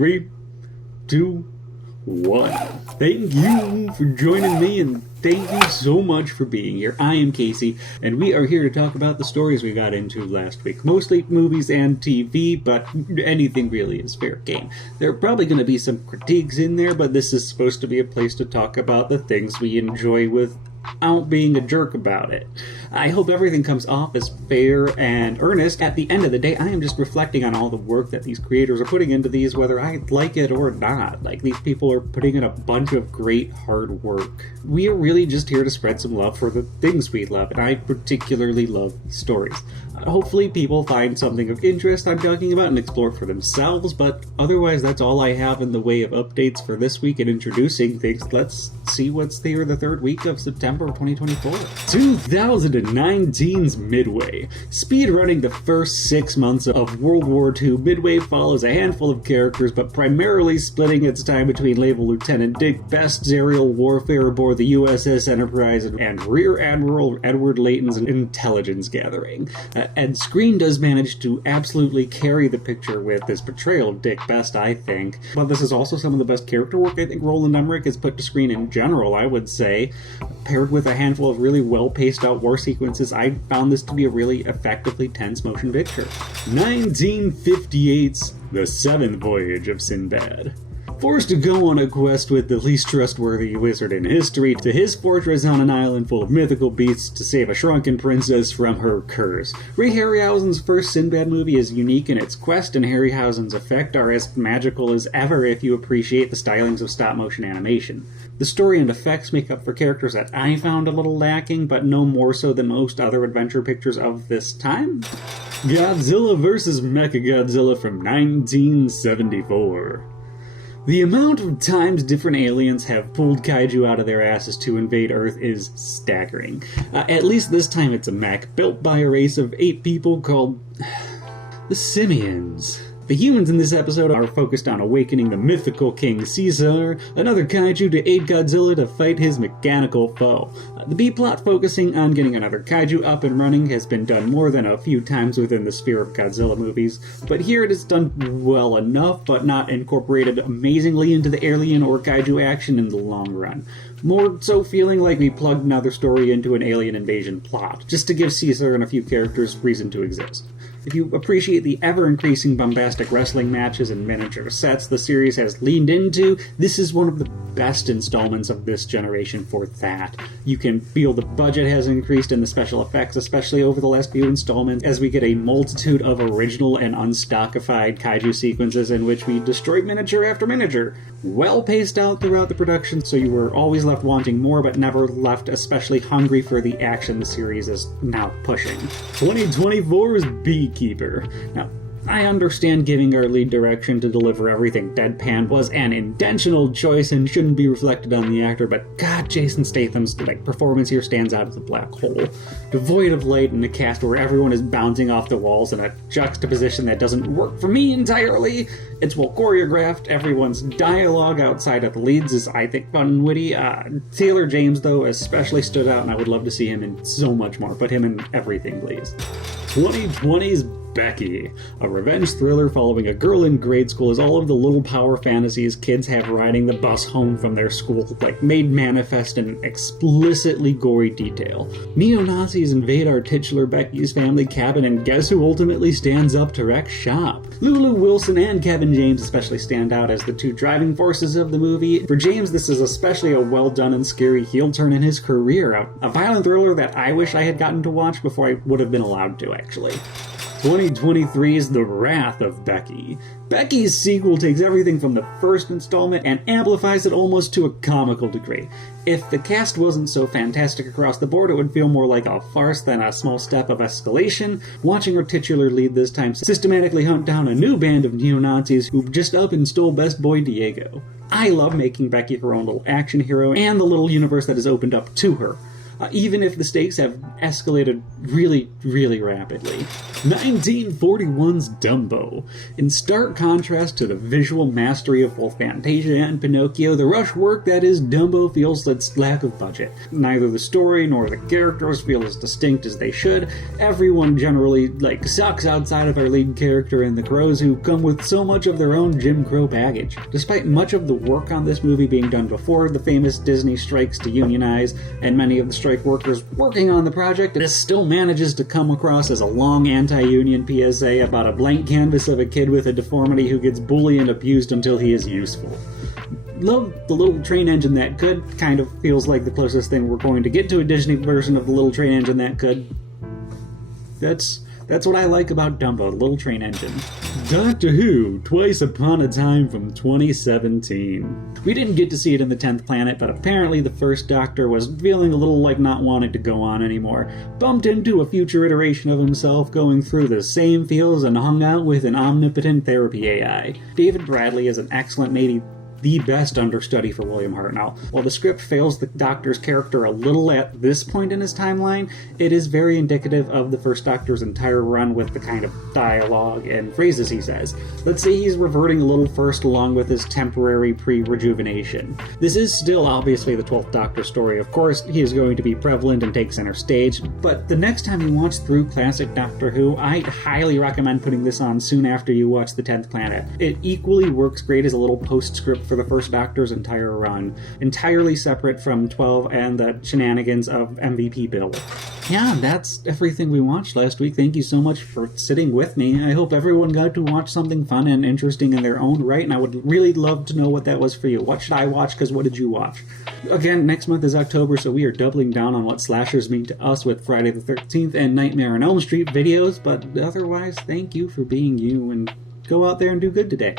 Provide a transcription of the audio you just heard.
3, 2, 1. Thank you for joining me, and thank you so much for being here. I am Casey, and we are here to talk about the stories we got into last week. Mostly movies and TV, but anything really is fair game. There are probably going to be some critiques in there, but this is supposed to be a place to talk about the things we enjoy without being a jerk about it. I hope everything comes off as fair and earnest. At the end of the day, I am just reflecting on all the work that these creators are putting into these, whether I like it or not. Like, these people are putting in a bunch of great hard work. We are really just here to spread some love for the things we love, and I particularly love stories. Hopefully people find something of interest I'm talking about and explore for themselves, but otherwise that's all I have in the way of updates for this week and introducing things. Let's see what's there the third week of September 2024. 2019's Midway. Speedrunning the first 6 months of World War II, Midway follows a handful of characters, but primarily splitting its time between Naval Lieutenant Dick Best's aerial warfare aboard the USS Enterprise and Rear Admiral Edward Layton's intelligence gathering. And Screen does manage to absolutely carry the picture with his portrayal of Dick Best, I think. But this is also some of the best character work I think Roland Emmerich has put to screen in general, I would say. Paired with a handful of really well-paced out war sequences, I found this to be a really effectively tense motion picture. 1958's The Seventh Voyage of Sinbad. Forced to go on a quest with the least trustworthy wizard in history to his fortress on an island full of mythical beasts to save a shrunken princess from her curse. Ray Harryhausen's first Sinbad movie is unique in its quest, and Harryhausen's effects are as magical as ever if you appreciate the stylings of stop-motion animation. The story and effects make up for characters that I found a little lacking, but no more so than most other adventure pictures of this time. Godzilla vs. Mechagodzilla from 1974. The amount of times different aliens have pulled kaiju out of their asses to invade Earth is staggering. At least this time it's a mech, built by a race of 8 people called the Simians. The humans in this episode are focused on awakening the mythical King Caesar, another kaiju, to aid Godzilla to fight his mechanical foe. The B-plot focusing on getting another kaiju up and running has been done more than a few times within the sphere of Godzilla movies, but here it is done well enough, but not incorporated amazingly into the alien or kaiju action in the long run. More so feeling like we plugged another story into an alien invasion plot, just to give Caesar and a few characters reason to exist. If you appreciate the ever-increasing bombastic wrestling matches and miniature sets the series has leaned into, this is one of the best installments of this generation for that. You can feel the budget has increased in the special effects, especially over the last few installments, as we get a multitude of original and unstockified kaiju sequences in which we destroy miniature after miniature. Well paced out throughout the production, so you were always left wanting more, but never left especially hungry for the action the series is now pushing. 2024's Beekeeper. Now, I understand giving our lead direction to deliver everything deadpan was an intentional choice and shouldn't be reflected on the actor, but God, Jason Statham's performance here stands out as a black hole. Devoid of light in a cast where everyone is bouncing off the walls in a juxtaposition that doesn't work for me entirely. It's well choreographed, everyone's dialogue outside of the leads is, I think, fun and witty. Taylor James, though, especially stood out, and I would love to see him in so much more. Put him in everything, please. 2020's Becky, a revenge thriller following a girl in grade school, is all of the little power fantasies kids have riding the bus home from their school, made manifest in explicitly gory detail. Neo-Nazis invade our titular Becky's family cabin, and guess who ultimately stands up to wreck shop? Lulu Wilson and Kevin James especially stand out as the two driving forces of the movie. For James, this is especially a well-done and scary heel turn in his career, a violent thriller that I wish I had gotten to watch before I would have been allowed to, actually. 2023's The Wrath of Becky. Becky's sequel takes everything from the first installment and amplifies it almost to a comical degree. If the cast wasn't so fantastic across the board, it would feel more like a farce than a small step of escalation. Watching our titular lead this time systematically hunt down a new band of neo-Nazis who just up and stole best boy Diego. I love making Becky her own little action hero and the little universe that is opened up to her. even if the stakes have escalated really, really rapidly. 1941's Dumbo. In stark contrast to the visual mastery of both Fantasia and Pinocchio, the rush work that is Dumbo feels its lack of budget. Neither the story nor the characters feel as distinct as they should. Everyone generally, sucks outside of our lead character and the crows, who come with so much of their own Jim Crow baggage. Despite much of the work on this movie being done before the famous Disney strikes to unionize, and many of the strike workers working on the project, it still manages to come across as a long anti-union PSA about a blank canvas of a kid with a deformity who gets bullied and abused until he is useful. Love the Little Train Engine That Could kind of feels like the closest thing we're going to get to a Disney version of the Little Train Engine That Could. That's what I like about Dumbo, the Little Train Engine. Doctor Who, Twice Upon a Time from 2017. We didn't get to see it in the 10th Planet, but apparently the first Doctor was feeling a little like not wanting to go on anymore. Bumped into a future iteration of himself going through the same feels and hung out with an omnipotent therapy AI. David Bradley is an excellent, maybe the best understudy for William Hartnell. While the script fails the Doctor's character a little at this point in his timeline, it is very indicative of the first Doctor's entire run with the kind of dialogue and phrases he says. Let's say he's reverting a little first along with his temporary pre-rejuvenation. This is still obviously the 12th Doctor story. Of course, he is going to be prevalent and take center stage, but the next time you watch through classic Doctor Who, I highly recommend putting this on soon after you watch the 10th Planet. It equally works great as a little postscript for the first Doctor's entire run, entirely separate from 12 and the shenanigans of MVP Bill. Yeah, that's everything we watched last week. Thank you so much for sitting with me. I hope everyone got to watch something fun and interesting in their own right, and I would really love to know what that was for you. What should I watch, because what did you watch? Again, next month is October, so we are doubling down on what slashers mean to us with Friday the 13th and Nightmare on Elm Street videos, but otherwise, thank you for being you, and go out there and do good today.